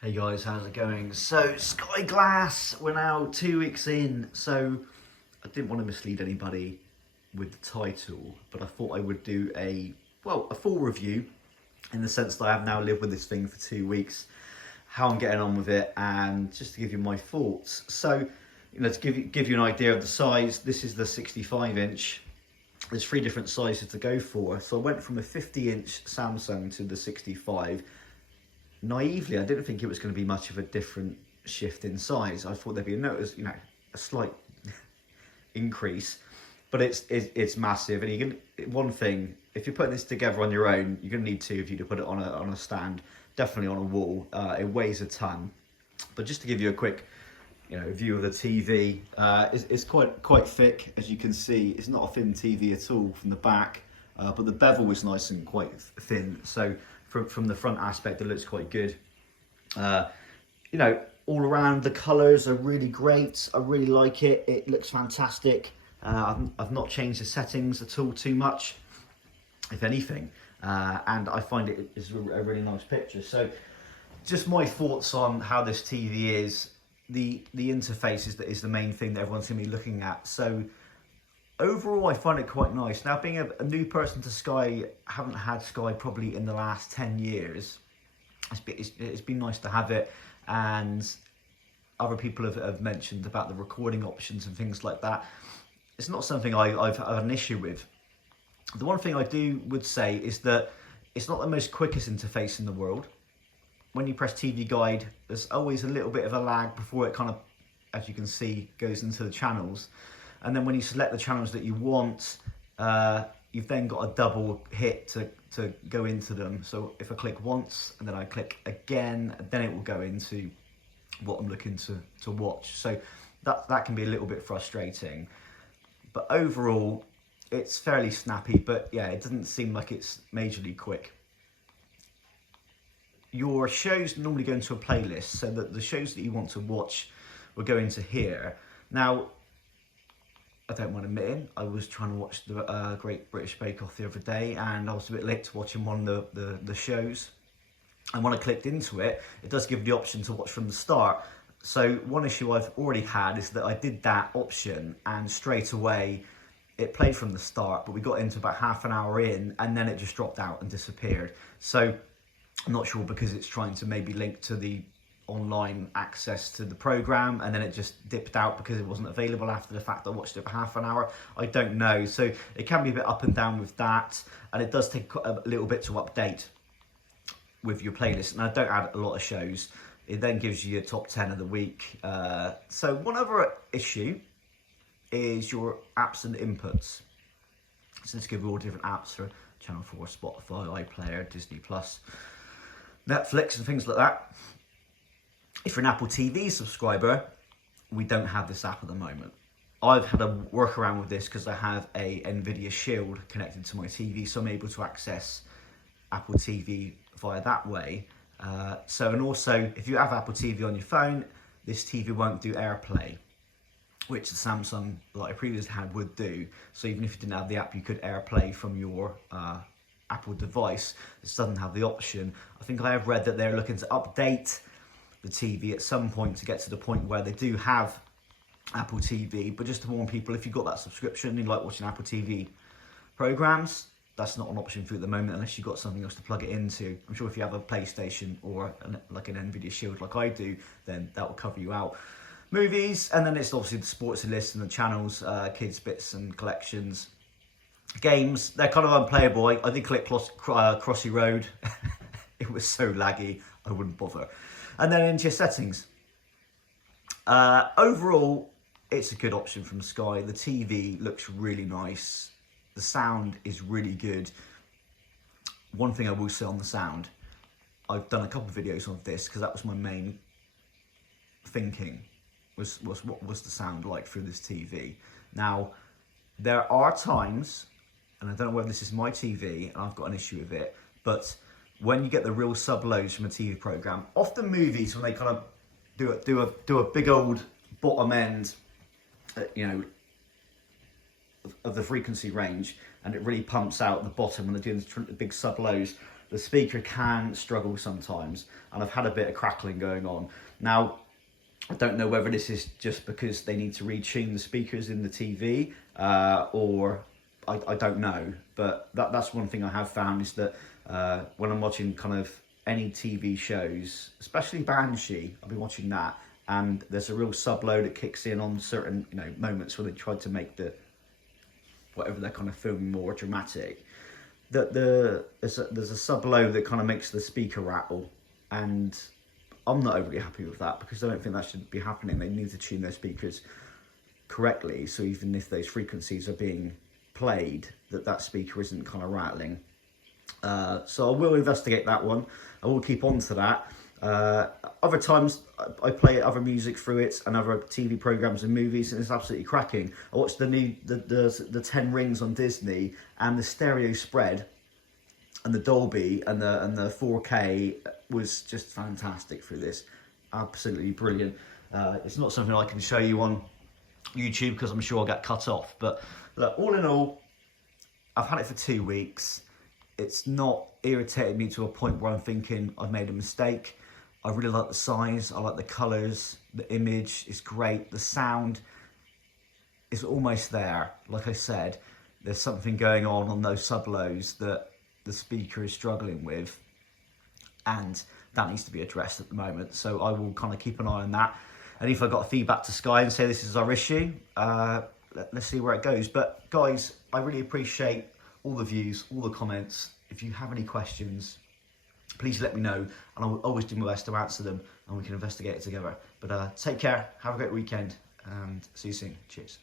Hey guys, how's it going? So, Sky Glass, we're now 2 weeks in, so I didn't want to mislead anybody with the title, but I thought I would do a full review in the sense that I have now lived with this thing for 2 weeks, how I'm getting on with it, and just to give you my thoughts. So, to give you an idea of the size, this is the 65 inch. There's three different sizes to go for. So I went from a 50-inch Samsung to the 65. Naively, I didn't think it was going to be much of a different shift in size. I thought there'd be a slight increase, but it's massive. And one thing, if you're putting this together on your own, you're going to need two of you to put it on a stand, definitely on a wall. It weighs a ton. But just to give you a quick, view of the TV, it's quite thick, as you can see. It's not a thin TV at all from the back, but the bevel is nice and quite thin. So from the front aspect, it looks quite good. All around the colours are really great. I really like it. It looks fantastic. I've not changed the settings at all too much, if anything, and I find it is a really nice picture. So, just my thoughts on how this TV is. The interface is the main thing that everyone's going to be looking at. So overall, I find it quite nice. Now, being a new person to Sky, haven't had Sky probably in the last 10 years. It's been nice to have it, and other people have mentioned about the recording options and things like that. It's not something I've had an issue with. The one thing I would say is that it's not the most quickest interface in the world. When you press TV guide, there's always a little bit of a lag before it kind of, as you can see, goes into the channels. And then when you select the channels that you want, you've then got a double hit to go into them. So if I click once and then I click again, then it will go into what I'm looking to watch. So that can be a little bit frustrating. But overall, it's fairly snappy, but yeah, it doesn't seem like it's majorly quick. Your shows normally go into a playlist, so that the shows that you want to watch will go into here. Now, I don't mind admitting, I was trying to watch the Great British Bake Off the other day, and I was a bit late to watching one of the shows. And when I clicked into it, it does give the option to watch from the start. So one issue I've already had is that I did that option, and straight away it played from the start, but we got into about half an hour in, and then it just dropped out and disappeared. So I'm not sure, because it's trying to maybe link to the online access to the program, and then it just dipped out because it wasn't available after the fact I watched it for half an hour. I don't know. So it can be a bit up and down with that, and it does take a little bit to update with your playlist. And I don't add a lot of shows. It then gives you your top 10 of the week. So one other issue is your apps and inputs. So let's give you all different apps for Channel 4, Spotify, iPlayer, Disney Plus, Netflix and things like that. If you're an Apple TV subscriber, we don't have this app at the moment. I've had a workaround with this because I have a Nvidia Shield connected to my TV, so I'm able to access Apple TV via that way. And also, if you have Apple TV on your phone, this TV won't do AirPlay, which the Samsung, like I previously had, would do. So even if you didn't have the app, you could AirPlay from your Apple device. This doesn't have the option. I think I have read that they're looking to update the TV at some point to get to the point where they do have Apple TV. But just to warn people, if you've got that subscription and you like watching Apple TV programs, that's not an option for you at the moment unless you've got something else to plug it into. I'm sure if you have a PlayStation or like an Nvidia Shield like I do, then that will cover you out. Movies, and then it's obviously the sports list and the channels, kids bits and collections. Games, they're kind of unplayable. I did click Crossy Road. It was so laggy, I wouldn't bother. And then into your settings. Overall, it's a good option from Sky. The TV looks really nice. The sound is really good. One thing I will say on the sound, I've done a couple of videos on this because that was my main thinking, was what was the sound like through this TV. Now, there are times, and I don't know whether this is my TV and I've got an issue with it, but when you get the real sub lows from a TV program, often movies, when they kind of do a big old bottom end, of the frequency range, and it really pumps out the bottom when they're doing the big sub lows. the speaker can struggle sometimes, and I've had a bit of crackling going on. Now, I don't know whether this is just because they need to retune the speakers in the TV, or I don't know. But that's one thing I have found is that when I'm watching kind of any TV shows, especially Banshee, I've been watching that, and there's a real sub low that kicks in on certain moments where they try to make the whatever they're kind of filming more dramatic. That there's a sub low that kind of makes the speaker rattle, and I'm not overly happy with that because I don't think that should be happening. They need to tune their speakers correctly, so even if those frequencies are being played, that speaker isn't kind of rattling. So I will investigate that one. I will keep on to that. Other times I play other music through it and other TV programs and movies, and it's absolutely cracking. I watched the 10 Rings on Disney, and the stereo spread and the Dolby and the 4K was just fantastic through this. Absolutely brilliant. It's not something I can show you on YouTube because I'm sure I'll get cut off. But look, all in all, I've had it for 2 weeks. It's not irritated me to a point where I'm thinking I've made a mistake. I really like the size, I like the colours, the image is great, the sound is almost there. Like I said, there's something going on those sub-lows that the speaker is struggling with, and that needs to be addressed at the moment. So I will kind of keep an eye on that. And if I got feedback to Sky and say this is our issue, let's see where it goes. But guys, I really appreciate all the views, all the comments. If you have any questions, please let me know, and I will always do my best to answer them, and we can investigate it together. But take care, have a great weekend, and see you soon. Cheers.